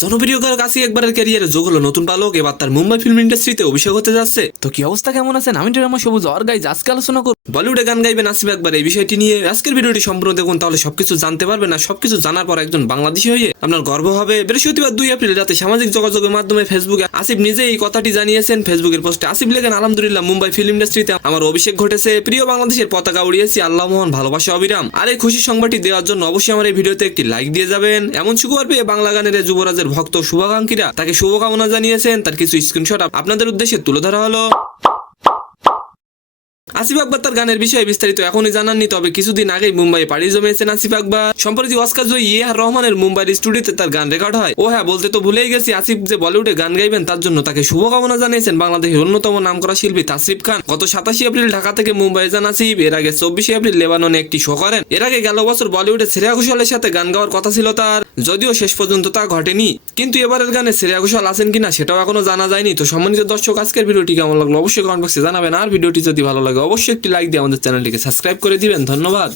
জনপ্রিয় গায়ক আসিফ আকবরের ক্যারিয়ারে যোগ হলো নতুন পালক, এবার তার মুম্বাই ফিল্ম ইন্ডাস্ট্রিতে অভিষেক হতে যাচ্ছে। তো কি অবস্থা, কেমন আছেন? আমি ড্রামা সবুজ আর গাইজ আজকে আলোচনা করব বলিউডে গান গাইবেন আসিফ আকবর, এই বিষয়টি নিয়ে আজকের ভিডিওটি সম্পূর্ণ দেখুন, তাহলে সবকিছু জানতে পারবেন। না সবকিছু জানার পর একজন বাংলাদেশী হয়ে আপনার গর্ব হবে। বৃহস্পতিবার 2 এপ্রিল রাতে সামাজিক যোগাযোগের মাধ্যমে ফেসবুকে আসিফ নিজে এই কথাটি জানিয়েছেন। ফেসবুকের পোস্টে আসিফ লেখেন, আলহামদুলিল্লাহ, মুম্বাই ফিল্ম ইন্ডাস্ট্রিতে আমার অভিষেক ঘটেছে। প্রিয় বাংলাদেশের পতাকা উড়িয়েছি, আল্লাহ মোহন, ভালোবাসা অবিরাম। আর এই খুশি সংবাদটি দেওয়ার জন্য অবশ্যই আমার এই ভিডিওতে একটি লাইক দিয়ে যাবেন। এমন সুখবর পেয়ে বাংলা গানের যুবরাজের ভক্ত শুভাকাঙ্ক্ষীরা তাকে শুভকামনা জানিয়েছেন। তার কিছু স্ক্রিনশট আপনাদের উদ্দেশ্যে তুলে ধরা হলো। আসিফ আকবর তার গানের বিষয়ে বিস্তারিত এখনই জানাননি, তবে কিছুদিন আগেই মুম্বাই পাড়ি জমিয়েছেন আসিফ আকবর। সম্প্রতি অস্কার জয়ী আর রহমানের মুম্বাইয়ের স্টুডিওতে তার গান রেকর্ড হয়। ও হ্যাঁ, বলতে তো ভুলেই গেছি, আসিফ যে বলিউডে গান গাইবেন তার জন্য তাকে শুভকামনা জানিয়েছেন বাংলাদেশের অন্যতম নামকরা শিল্পী তাসরিফ খান। গত 27 এপ্রিল ঢাকা থেকে মুম্বাই যান আসিফ। এর আগে 24 এপ্রিল লেবাননে একটি শো করেন। এর আগে গেল বছর বলিউডে শ্রেয়া ঘোষালের সাথে গান গাওয়ার কথা ছিল তার, যদিও শেষ পর্যন্ত তা ঘটেনি। কিন্তু এবারের গানে শ্রেয়া ঘোষাল আছেন কিনা সেটাও এখনো জানা যায়নি। তো সম্মানিত দর্শক, আজকের ভিডিওটি কেমন লাগলো অবশ্যই কমেন্ট বক্সে জানাবেন। আর ভিডিওটি যদি ভালো লাগে অবশ্যই একটি লাইক দিয়ে আমাদের চ্যানেলটিকে সাবস্ক্রাইব করে দিবেন। ধন্যবাদ।